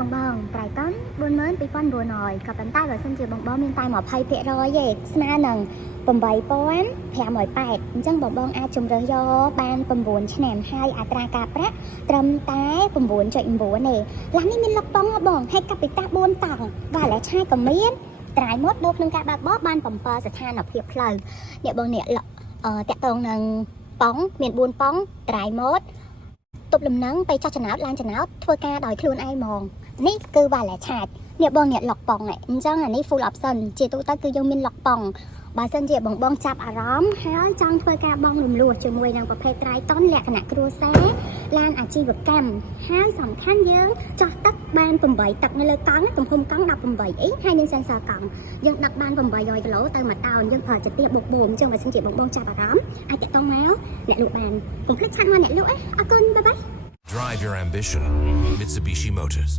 បងបងត្រៃតន42000ក៏ប៉ុន្តែបើសិនជាបងបងមានតែ20%ទេស្មើនឹង8580អញ្ចឹងបងបងអាចជំរើសយកបាន9ឆ្នាំហើយអត្រាការប្រាក់ត្រឹមតែ9.9ទេឡាននេះមានលុកប៉ុងបងហើយកាពីតា4តង់បាទឥឡូវឆាយក៏មានត្រាយម៉ូតដូចក្នុងការបើកបរបាន7ស្ថានភាពផ្លូវអ្នកបងអ្នកតាក់តងនឹងប៉ុងមាន4ប៉ុងត្រាយម៉ូតទប់លំនឹងទៅចោះចំណោតឡានចំណោតធ្វើការដោយខ្លួនឯងហ្មងនេះគឺវ៉ាឡែឆាតអ្នកបងអ្នកលុកប៉ុងអញ្ចឹងអានេះ full option ជាទូទៅគឺយើងមានលុកប៉ុងបើសិនជាបងបងចាប់អារម្មណ៍ហើយចង់ធ្វើការបងរំលោះជាមួយនឹងប្រភេទត្រៃតនលក្ខណៈគ្រួសារឡានអាជីវកម្មហើយសំខាន់យើងចោះទឹកបាន8ទឹកនៅលើកង់ទំហំកង់18អីហើយមាន sensor កង់យើងដឹកបាន800គីឡូទៅមួយតោនយើងប្រើចិត្តទៀតបុកបូមអញ្ចឹងបើសិនជាបងបងចាប់អារម្មណ៍អាចតាក់ទងមកអ្នកលក់បានកុំភ្លេចឆាត់មកអ្នកលក់អរគុណបាយបាយ Drive your ambition. Mitsubishi Motors.